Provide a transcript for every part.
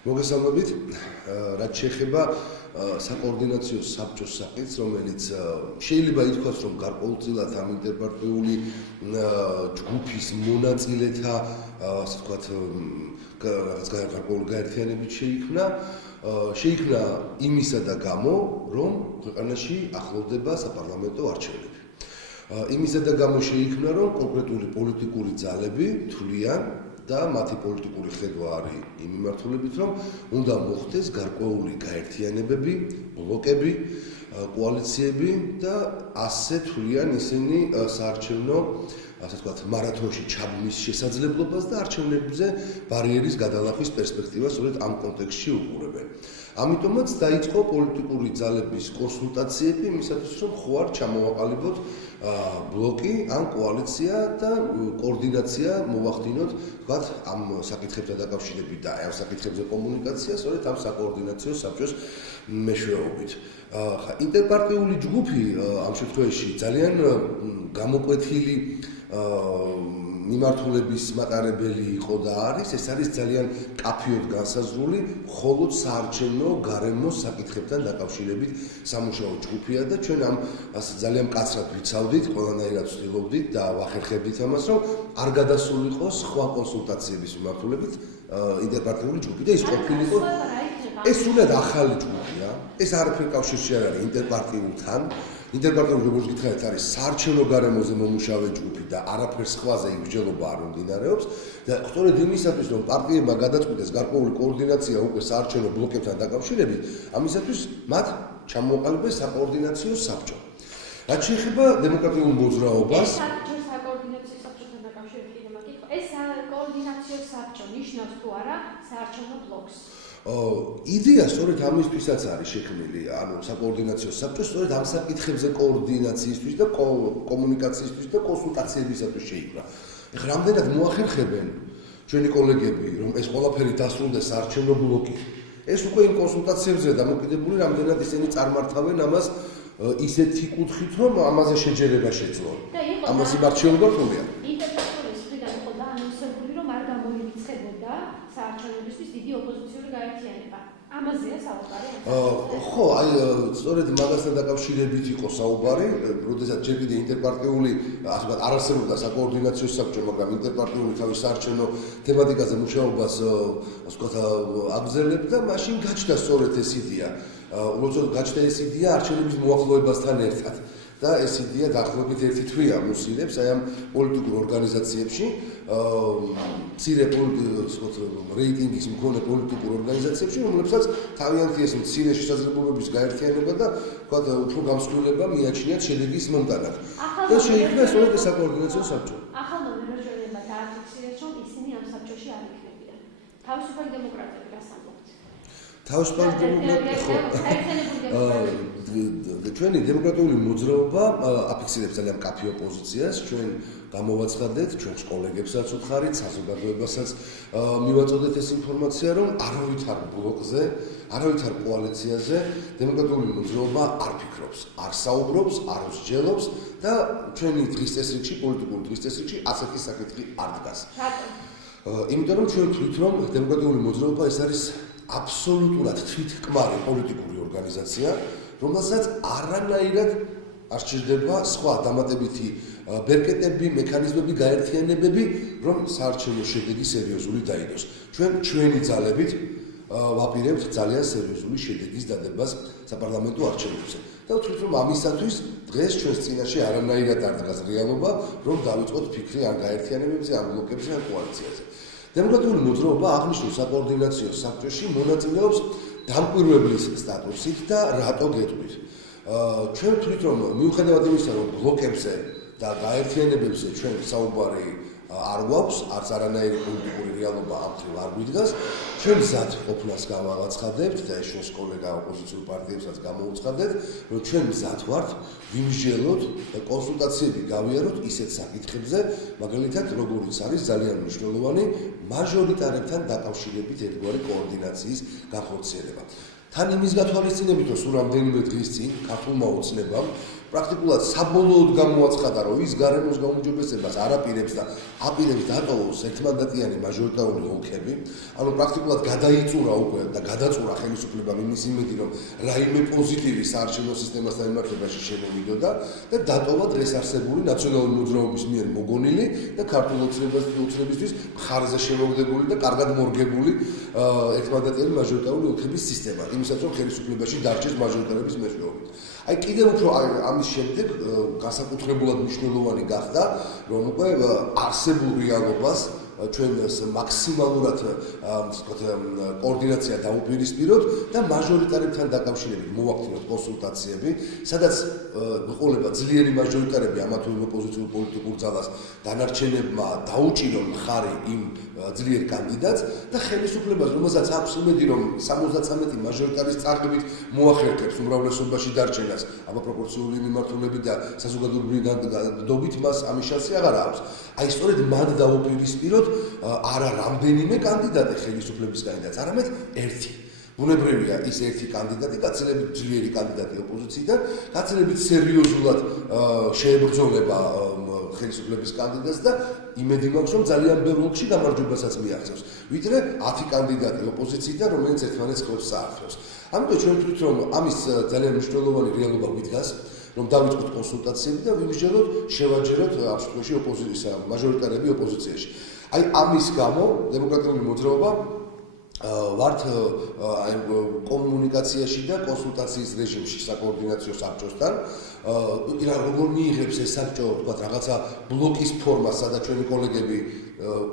მოგესალმებით, რაც შეეხება საკოორდინაციო საბჭოს საკითხს, რომელიც შეიძლება ითქვას, რომ გარკვეულწილად ამ ინტერპარტიული ჯგუფის მონაწილეთა, ასე ვთქვათ, რაღაც გარკვეული გაერთიანებით შეიქმნა იმისა და გამო, რომ ქვეყანაში ახლოვდება საპარლამენტო არჩევნები. იმისა და გამო შეიქმნა, რომ კონკრეტული პოლიტიკური ძალები თვლიან და მათი პოლიტიკური ხედვა არის იმ მიმართულებით, რომ უნდა მოხდეს გარკვეული გაერთიანებები, ბლოკები, კოალიციები და ასე თვლიან ისინი საარჩევნო, ასე ვთქვათ, მარათონში ჩაბმის შესაძლებლობას და არჩევნებზე ბარიერის გადალახვის პერსპექტივას სწორედ ამ კონტექსტში უყურებენ. ამიტომაც დაიწყო პოლიტიკური ძალების კონსულტაციები იმისათვის, რომ ხო არ ჩამოვაყალიბოთ ბლოკი ან კოალიცია და კოორდინაცია მოვახდინოთ, ვთქვათ, ამ საკითხებთან დაკავშირებით და ამ საკითხებზე კომუნიკაცია სწორედ ამ საკოორდინაციო საბჭოს მეშვეობით. ინტერპარტიული ჯგუფი ამ შემთხვევაში ძალიან გამოკვეთილი მიმართულების მატარებელი იყო და ეს არის ძალიან კაფიოდ განსაზღვრული მხოლოდ საარჩევნო გარემოს საკითხებთან დაკავშირებით სამუშაო ჯგუფია და ჩვენ ამ ძალიან მკაცრად ვიცავდით, ყველანაირად ვცდილობდით და ვახერხებდით ამას, რომ არ გადასულიყო სხვა კონსულტაციების მიმართულებით ინტერპარტიული ჯგუფი და ის ყოფილიყო ეს სულად ახალი ჯგუფია, ეს არაფერ კავშირში არ არის ინტერპარტიულთან. ინტერპარტიული როგორც გითხარით არის საარჩევნო გარემოზე მომუშავე ჯგუფი და არაფერ სხვაზე იმსჯელობა არ უნდინარეობს და სწორედ იმისათვის რომ პარტიებმა გადაწყვიტეს გარკვეული კოორდინაცია უკვე საარჩევნო ბლოკებთან დაკავშირებით, ამისათვის მათ ჩამოაყალიბეს საკოორდინაციო საბჭო. რაც შეეხება დემოკრატიულ მოძრაობას, საკოორდინაციო საბჭოთან დაკავშირებით კიდევ მაკითხვა, ეს საკოორდინაციო საბჭო ნიშნავს თუ არა საარჩევნო ბლოკს? იდეა სწორედ ამისთვისაც არის შექმნილი, ანუ საკოორდინაციო საბჭო სწორედ ამ საკითხებზე კოორდინაციისთვის და კომუნიკაციისთვის და კონსულტაციებისათვის შეიქმნა. ეხლა რამდენად მოახერხებენ ჩვენი კოლეგები, რომ ეს ყველაფერი დასრულდეს საარჩევნო ბლოკით. ეს უკვე იმ კონსულტაციებზეა დამოკიდებული, რამდენად ისინი წარმართავენ ამას ისეთი კუთხით, რომ ამაზე შეჯერება შეძლონ. ამას იმარჩიელობა რთულია. ინტერპარტიის მხრიდან იყო დაანონსებული, რომ არ გამოირიცხებოდა საარჩევნებისთვის დიდი ოპოზიციური გაერთიანება. ამაზეა საუბარი? ხო, აი სწორედ მაგასთან დაკავშირებით იყო საუბარი, როდესაც ჯერ კიდევ ინტერპარტიული, ასე ვთქვათ, არ არსებობდა საკოორდინაციო საბჭო, მაგრამ ინტერპარტიული თავის საარჩევნო თემატიკაზე მუშაობას, ასე ვთქვათ, აგრძელებდა, მაშინ გაჩნდა სწორედ ეს იდეა. უბრალოდ გაჩნდა ეს იდეა არჩევნების მოახლოებასთან ერთად. და ეს იდეა დაახლოებით ერთი თვეა მოსილებს აი ამ პოლიტიკურ ორგანიზაციებში, მცირე რეიტინგის მქონე პოლიტიკურ ორგანიზაციებში, რომლებსაც თავიანთი ეს მცირე შესაძლებლობების გაერთიანება და ვთქვათ, უფრო გამსხვილება მიაჩნიათ შედეგის მომტანად. და შეიქმნა სწორედ ეს საკოორდინაციო საბჭო. ახალმა მემორიალებმა დააფიქსირეს, რომ ისინი ამ საბჭოში არ იქნებიან. თავისუფალი დემოკრატები რას ამბობთ? თავისუფალი დემოკრატია ხო? ჩვენი დემოკრატიული მოძრაობა აფიქსირებს ძალიან კაფე ოპოზიციას, ჩვენ გამოვაცხადეთ, ჩვენს კოლეგებსაც უთხარით, საზოგადოებასაც მივაწოდეთ ეს ინფორმაცია, რომ არავითარ ბლოკზე, არავითარ კოალიციაზე დემოკრატიული მოძრაობა არ ფიქრობს, არ საუბრობს, არ მსჯელობს და ჩვენი დღის წესრიგში, პოლიტიკური დღის წესრიგში ასეთი საკითხი არ დგას. იმიტომ რომ ჩვენ ვთვლით, რომ დემოკრატიული მოძრაობა ეს არის აბსოლუტურად თვითკმარი პოლიტიკური ორგანიზაცია, რომელსაც არანაირად არ სჭირდება სხვა დამატებითი ბერკეტები, მექანიზმები, გაერთიანებები, რომ საარჩევნო შედეგი სერიოზული დაიდოს. ჩვენ ჩვენი ძალებით ვაპირებთ ძალიან სერიოზული შედეგის დადებას საპარლამენტო არჩევნებზე. და ვთვლით, რომ ამისათვის დღეს ჩვენს წინაშე არანაირად არ დგას რეალობა, რომ დავიწყოთ ფიქრი ან გაერთიანებებზე, ან ბლოკებზე, ან კოალიციაზე. დემოკრატიული მოძრაობა აღნიშნულ საკოორდინაციო საბჭოში მონაწილეობს დამკვირვებლის სტატუსით და რატო გეტყვით? ჩვენ ვთვლით, რომ მიუხედავად იმისა, რომ ბლოკებზე და გაერთიანებებზე ჩვენ საუბარი არ გვაქვს, არც არანაირი პოლიტიკური რეალობა ამ მხრივ არ გვიდგას, ჩვენ მზად ყოფნას გავაცხადებთ და ეს ჩვენს კოლეგა ოპოზიციურ პარტიებსაც გამოუცხადებთ, რომ ჩვენ მზად ვართ ვიმსჯელოთ და კონსულტაციები გავიაროთ ისეთ საკითხებზე, მაგალითად, როგორიც არის ძალიან მნიშვნელოვანი მაჟორიტარებთან დაკავშირებით ერთგვარი კოორდინაციის განხორციელება. თან იმის გათვალისწინებით, რომ სულ რამდენიმე დღის წინ ქართულმა ოცნებამ პრაქტიკულად საბოლოოდ გამოაცხადა, რომ ის გარემოს გაუმჯობესებას არ აპირებს და აპირებს დატოვოს ერთმანდატიანი მაჟორიტარული ოლქები. ანუ პრაქტიკულად გადაიწურა უკვე და გადაწურა ხელისუფლებამ იმის იმედი, რომ რაიმე პოზიტივი საარჩევნო სისტემასთან მიმართებაში შემოვიდოდა და დატოვა დღეს არსებული ნაციონალური მოძრაობის მიერ მოგონილი და ქართულ ოცნებისთვის მხარეზე შემოვიდებული და კარგად მორგებული ერთმანდატიანი მაჟორიტარული ოლქების სისტემა, იმისაც რომ ხელისუფლებაში დარჩეს მაჟორიტარების მეშვეობით. აი კიდევ უფრო ამის შემდეგ განსაკუთრებულად მნიშვნელოვანი გახდა, რომ უკვე არსებულ რეალობას ჩვენ მაქსიმალურად კოორდინაცია დაუპირისპიროთ და მაჟორიტარებთან დაკავშირებით მოვაქცინოთ კონსულტაციები, სადაც გვეყოლება ძლიერი მაჟორიტარები ამა თუ იმ ოპოზიციურ პოლიტიკურ ძალას დანარჩენებმა დაუჭირონ მხარი იმ ძლიერ კანდიდატს და ხელისუფლებას, რომელსაც აქვს იმედი, რომ 73 მაჟორიტარის წარდგებით მოახერხებს უმრავლესობაში დარჩენას, აბა პროპორციული მიმართულებით და საზოგადოებრივი დადობით მას ამის შანსი აღარ აქვს. აი სწორედ მან დაუპირისპიროთ არა რამდენიმე კანდიდატი ხელისუფლების კანდიდატს, არამედ ერთი. ბუნებრივია ის ერთი კანდიდატი, გაცილებით ძლიერი კანდიდატი ოპოზიციიდან, გაცილებით სერიოზულად შეებრძოლება ხელისუფლების კანდიდატს და იმედი მაქვს, რომ ძალიან ბევრ ოლქში გამარჯვებასაც მიაღწევს, ვიდრე 10 კანდიდატი ოპოზიციიდან, რომელიც ერთმანეთს ხელს საერთოს. ამიტომ ჩვენ ვთვლით, რომ ამის ძალიან მნიშვნელოვანი რეალობა გვიდგას, რომ დავიწყოთ კონსულტაციები და ვიმსჯელოთ, შევაჯეროთ ამ შემთხვევაში ოპოზიცია, მაჟორიტარები ოპოზიციაში. აი ამის გამო დემოკრატიული მოძრაობა ვართ კომუნიკაციაში და კონსულტაციის რეჟიმში საკოორდინაციო საბჭოსთან. როგორ მიიღებს ეს საბჭო, თქვა რაღაცა ბლოკის ფორმას, სადაც ჩვენი კოლეგები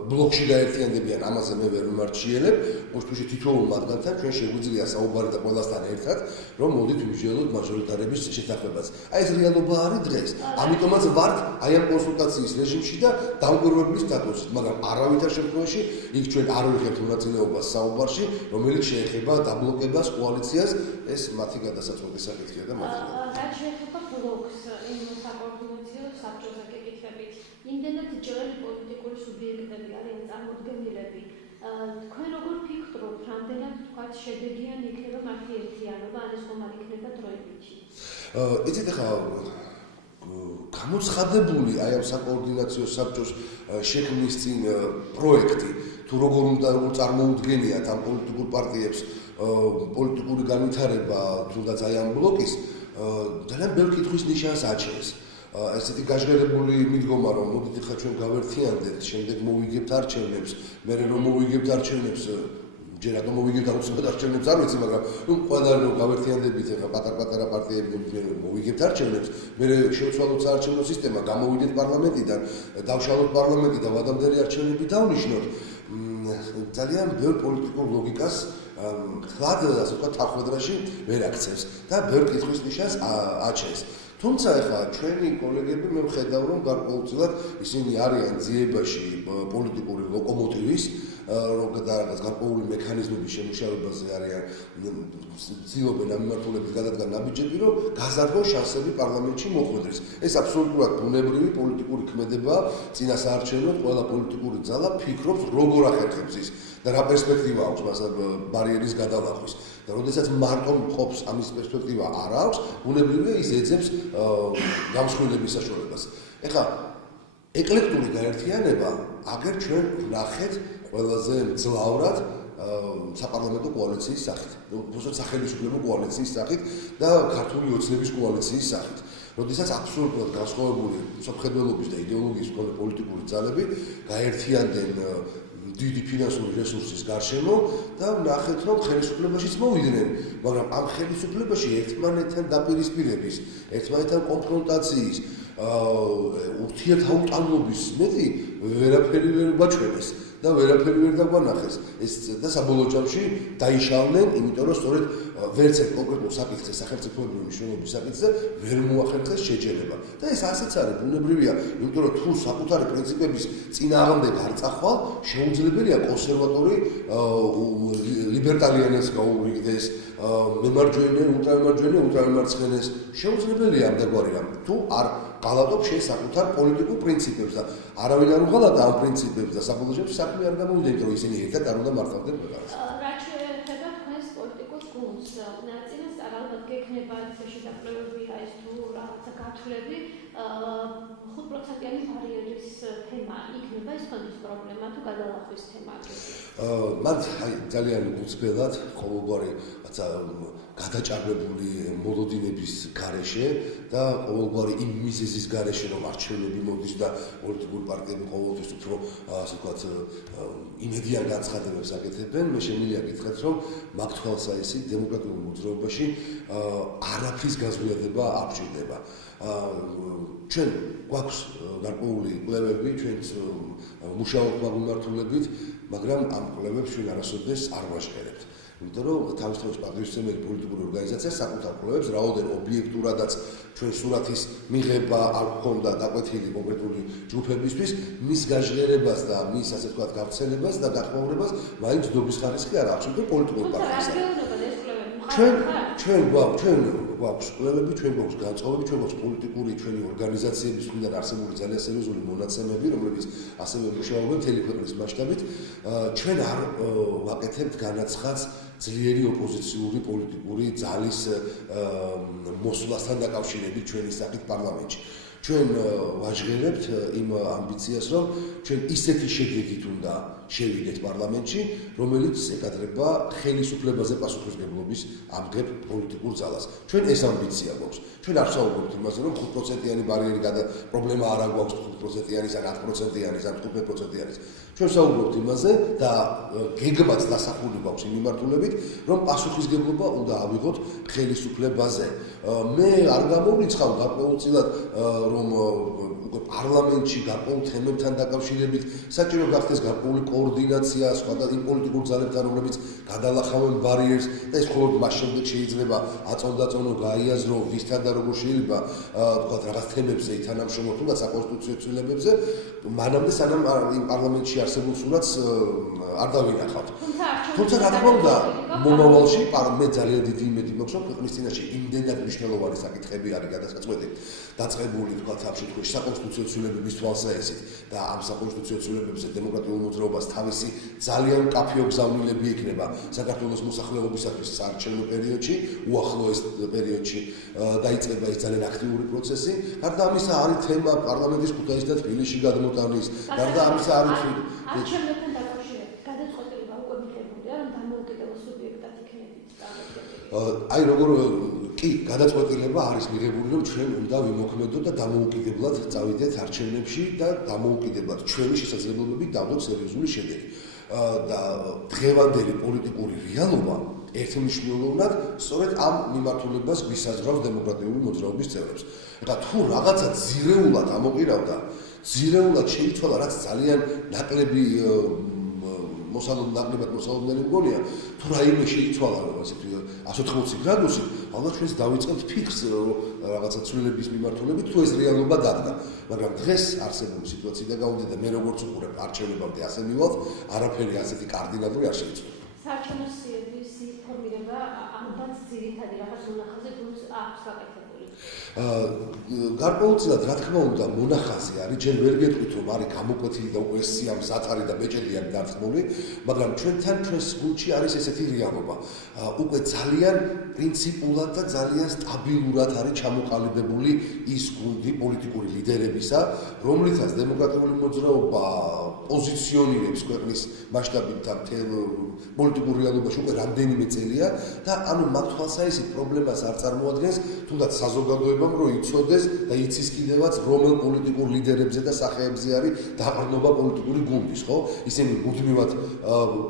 ბლოკში გაერთიანდებიან, ამაზე მე ვერ მიმარჩიელებ. მოშთუში თითოეულ მათგანთან ჩვენ შეგვიძლია საუბარი და ყველასთან ერთად, რომ მოდით ვიმსჯელოთ მაჟორიტარების შეთანხმებას. აი ეს რეალობა არის დღეს. ამიტომაც ვართ აი ამ კონსულტაციის რეჟიმში და დამკვირვებლის სტატუსით, მაგრამ არავითარ შემთხვევაში იქ ჩვენ არ ვიღებთ მონაწილეობას საუბარში, რომელიც შეეხება დაბლოკებას, კოალიციას, ეს მათი გადასაწყვეტი საკითხია და მათი. რაც შეეხება ბლოკს, იმ საკოორდინაციო საბჭოზე გეკითხებით, იმდენად ძლიერი პოლიტიკური სუბიექტები არიან წარმოდგენილები. თქვენ როგორ ფიქრობთ, რამდენად თქვათ შედეგიანი იქნება მათი ერთიანობა, ან ეს ხომ არ იქნება დროებითი? იცით ახლა გამოცხადებული აი ამ საკოორდინაციო საბჭოს შექმნის წინ პროექტი, თუ როგორ უნდა წარმოუდგენიათ ამ პოლიტიკურ პარტიებს პოლიტიკური განვითარება, თუნდაც აი ამ ბლოკის ძალიან ბევრი კითხვის ნიშანს აჩენს. ესეთი გაჟღერებული მიდგომა, რომ მოდით ახლა ჩვენ გავერთიანდეთ, შემდეგ მოვიგებთ არჩევნებს, მერე რომ მოვიგებთ არჩევნებს, ჯერ რატომ მოვიგებთ აუცილებლად არჩევნებს არ ვიცი, მაგრამ ყველა რომ გავერთიანდებით ახლა პატარ-პატარა პარტიები მოვიგებთ არჩევნებს, მერე შევცვალოთ საარჩევნო სისტემა, გამოვიდეთ პარლამენტიდან, დავშალოთ პარლამენტი და ვადამდელი არჩევნები დავნიშნოთ. ძალიან ბევრ პოლიტიკურ ლოგიკას ხლად, ასე ვთქვათ, თახვედრაში ვერ აქცევს და ბევრ კითხვის ნიშანს აჩენს. თუმცა ახლა ჩვენი კოლეგები მე ვხედავ, რომ გარკვეულწილად ისინი არიან ძიებაში პოლიტიკური ლოკომოტივის, რომ რაღაც გარკვეული მექანიზმების შემუშავებაზე არიან, ცდილობენ ამ მიმართულებით გადადგან ნაბიჯები, რომ გაზარდონ შანსები პარლამენტში მოხვედრის. ეს აბსოლუტურად ბუნებრივი პოლიტიკური ქმედებაა, წინა საარჩევნოდ ყველა პოლიტიკური ძალა ფიქრობს, როგორ ახერხებს ის და რა პერსპექტივა აქვს მას ბარიერის გადალახვის. და როდესაც მარტო მყოფს ამის პერსპექტივა არ აქვს, ბუნებრივია ის ეძებს გამსხვილების საშუალებას. ეხლა ეკლექტური გაერთიანება, აგერ ჩვენ ვნახეთ ყველაზე მძლავრად საპარლამენტო კოალიციის სახით, უბრალოდ სახელმწიფო კოალიციის სახით და ქართული ოცნების კოალიციის სახით. როდესაც აბსოლუტურად განსხვავებული სამხედროების და იდეოლოგიის მქონე პოლიტიკური ძალები გაერთიანდნენ დიდი ფინანსური რესურსის გარშემო და ვნახეთ, რომ ხელისუფლებაშიც მოვიდნენ, მაგრამ ამ ხელისუფლებაში ერთმანეთთან დაპირისპირების, ერთმანეთთან კონფრონტაციის, ურთიერთაუტანობის მეტი ვერაფერი ვერ გვაჩვენეს და ვერაფერი ვერ დაგვანახეს. ეს და საბოლოო ჯამში დაიშალნენ, იმიტომ რომ სწორედ ვერც ერთ კონკრეტულ საკითხზე, სახელმწიფოებრივი მნიშვნელობის საკითხზე ვერ მოახერხეს შეჯერება. და ეს ასეც არის ბუნებრივია, იმიტომ რომ თუ საკუთარი პრინციპების წინააღმდეგ არ წახვალ, შეუძლებელია კონსერვატორი ლიბერტარიანებს გაურიგდეს, მემარჯვენე, ultramemარცხენეს, შეუძლებელია ამდაგვარი რამ. თუ არ ღალატობ შენ საკუთარ პოლიტიკურ პრინციპებს და არავინ არ უღალატა ამ პრინციპებს და საბოლოო ჯამში საქმე არ გამოვიდა, იმიტომ რომ ისინი ერთად არ უნდა მართავდნენ ქვეყანას. რაც შეეხება თქვენს პოლიტიკურ გუნდს, წინასწარ ალბათ გექნება შედაკლებები, ეს თუ რაღაცა მოსახლეები 5%-იანი ბარიერის თემა იქნება ეს ფონდის პრობლემა თუ გადალახვის თემა? მან ძალიან უცბელად ყოველგვარი გადაჭარბებული მოლოდინების გარეშე და ყოველგვარი იმ მიზეზის გარეშე რომ არჩევნები მოდის და პოლიტიკური პარტიები ყოველთვის უფრო ასე ვთქვათ იმედიან განცხადებებს აკეთებენ, მე შემიძლია გითხრათ რომ მაგ თვალსაჩინო დემოკრატიულ მოძრაობაში არაფრის გაზვიადება არ ჭირდება. ჩვენ გვაქვს გარკვეული კვლევები, ჩვენს მუშაობთ მიმართულებით, მაგრამ ამ კვლევებს ჩვენ არასოდეს არ ვაშკერებთ. იმიტომ რომ თავისთავად პატრიოტული პოლიტიკური ორგანიზაცია საკუთარ კვლევებს რაოდენ ობიექტურადაც ჩვენ სურათის მიღება არ გქონდა დაკვეთილი კონკრეტული ჯგუფებისთვის, მის გაჟღერებას და მის ასე ვთქვათ გავრცელებას და გახმაურებას მაინც დობის ხარისხი არ აქვს, იმიტომ პოლიტიკური პარტიისა. ჩვენ გვაქვს კვლევები, ჩვენ გვაქვს განწყობები, ჩვენ გვაქვს პოლიტიკური ჩვენი ორგანიზაციების მხრიდან არსებული ძალიან სერიოზული მონაცემები, რომლებიც ასევე მუშაობენ მთელი ქვეყნის მასშტაბით. ჩვენ არ ვაკეთებთ განაცხადს ძლიერი ოპოზიციური პოლიტიკური ძალის მოსვლასთან დაკავშირებით ჩვენი საკით პარლამენტში. ჩვენ ვაჟღერებთ იმ ამბიციას, რომ ჩვენ ისეთი შედეგით უნდა შევიდეთ პარლამენტში, რომელიც ეკადრება ხელისუფლებაზე პასუხისმგებლობის ამგებ პოლიტიკურ ძალას. ჩვენ ეს ამბიცია გვაქვს. ჩვენ არ ვსაუბრობთ იმაზე, რომ 5%-იანი ბარიერი პრობლემა არ გვაქვს 5%-იანის ან 10%-იანის ან 15%-იანის. ჩვენ ვსაუბრობთ იმაზე და გეგმაც დასახული გვაქვს იმ მიმართულებით, რომ პასუხისმგებლობა უნდა ავიღოთ ხელისუფლებაზე. მე არ გამოვიწყავ გარკვეულწილად რომ პარლამენტში გარკვეულ თემებთან დაკავშირებით საჭირო გახდეს გარკვეული კოორდინაცია სხვადასხვა იმ პოლიტიკურ ძალებთან, რომლებიც გადალახავენ ბარიერს და ეს მხოლოდ მას შემდეგ შეიძლება აწონდაწონო გაიაზრო ვისთან და როგორ შეიძლება თქვათ რაღაც თემებზე ითანამშრომლოთ, თუნდაც საკონსტიტუციო ცვლილებებზე, მანამდე სანამ იმ პარლამენტში არსებულ სურათს არ დავინახავთ. თუმცა რა თქმა უნდა, მომავალში მე ძალიან დიდი იმედი მაქვს, რომ ქვეყნის წინაშე იმდენად მნიშვნელოვანი საკითხები არის დაწყებული თქვათ ამ შემთხვევაში საკონსტიტუციო ცვლილებების თვალსაჩინით და ამ საკონსტიტუციო ცვლილებებზე დემოკრატიულ მოძრაობას თავისი ძალიან მკაფიო გზავნილები ექნება საქართველოს მოსახლეობისათვის საარჩევნო პერიოდში, უახლოეს პერიოდში დაიწყება ეს ძალიან აქტიური პროცესი. გარდა ამისა არის თემა პარლამენტის ქუთაისის და თბილისში გადმოტანის. გარდა ამისა არის არჩევნებთან დაკავშირებით გადაწყვეტილება უკვე მიღებულია, რომ დამოუკიდებელ სუბიექტად იქნებით წარმოქმნილი. აი როგორ კი, გადაწყვეტილება არის მიღებული, რომ ჩვენ უნდა ვიმოქმედოთ და დამოუკიდებლად წავიდეთ არჩევნებში და დამოუკიდებლად ჩვენი შესაძლებლობებით დავდოთ სერიოზული შედეგი. და დღევანდელი პოლიტიკური რეალობა ერთმნიშვნელოვნად სწორედ ამ მიმართულებას გვისაზღვრავს დემოკრატიული მოძრაობის წევრებს. ეხლა თუ რაღაცა ძირეულად ამოყირავდა, ძირეულად შეიცვალა, რაც ძალიან ნაკლებად მოსალოდნელი მგონია, თუ რაიმე შეიცვალა, ასეთი 180 გრადუსი, ალბათ ჩვენს დავიწყებთ ფიქრს რაღაცა ცვლილების მიმართულებით, თუ ეს რეალობა დადგა. მაგრამ დღეს არსებული სიტუაცია გავდით და მე როგორც უყურებ არჩევნებამდე ასე მივალთ, არაფერი ასეთი კარდინალური არ შეიცვალა. საარჩევნო სიების ფორმირება ალბათ ძირითადი რაღაც მონახაზი გუნდს აქვს გაკეთებული. გარკვეულწილად რა თქმა უნდა მონახაზი არის, ჯერ ვერ გეტყვით რომ არის გამოკვეთილი და უკვე სიამს აწარი და ბეჭედი არის დარწმული, მაგრამ ჩვენთან ჩვენს გუნდში არის ესეთი რეალობა. უკვე ძალიან პრინციპულად და ძალიან სტაბილურად არის ჩამოყალიბებული ის გუნდი პოლიტიკური ლიდერებისა, რომლითაც დემოკრატიული მოძრაობა პოზიციონირებს ქვეყნის მასშტაბით და მთელ პოლიტიკურ რეალობაში უკვე რამდენიმე წელია და ანუ მაგ თვალსაჩინო პრობლემას არ წარმოადგენს, თუნდაც საზოგადოებამ რომ იცოდეს და იცის კიდევაც რომელ პოლიტიკურ ლიდერებზე და სახეებზე არის დაყრდნობა პოლიტიკური გუნდის, ხო? ისინი მუდმივად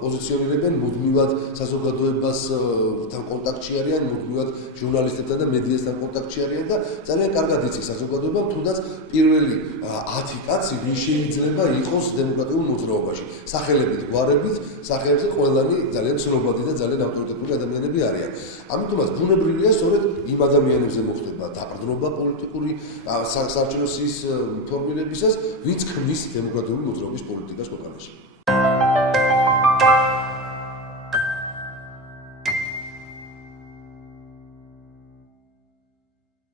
პოზიციონირებენ, მუდმივად საზოგადოებასთან კონტაქტში არიან, მუდმივად ჟურნალისტებთან და მედიასთან კონტაქტში არიან და ძალიან კარგად იცის საზოგადოებამ, თუნდაც პირველი 10 კაცი ვის შეიძლება იყოს დემოკრატიულ მოძრაობაში. სახელებით, გვარებით, სახეებზე ყველანი ძალიან ცნობადი და ძალიან ავტორიტეტული ადამიანები არიან. ამიტომაც ბუნებრივია სწორედ იმ ადამიანებზე მოხდება დაყრდნობა პოლიტიკური საარჩევნო სიის ფორმირებისას, ვინც ქმნის დემოკრატიული მოძრაობის პოლიტიკას ქვეყანაში.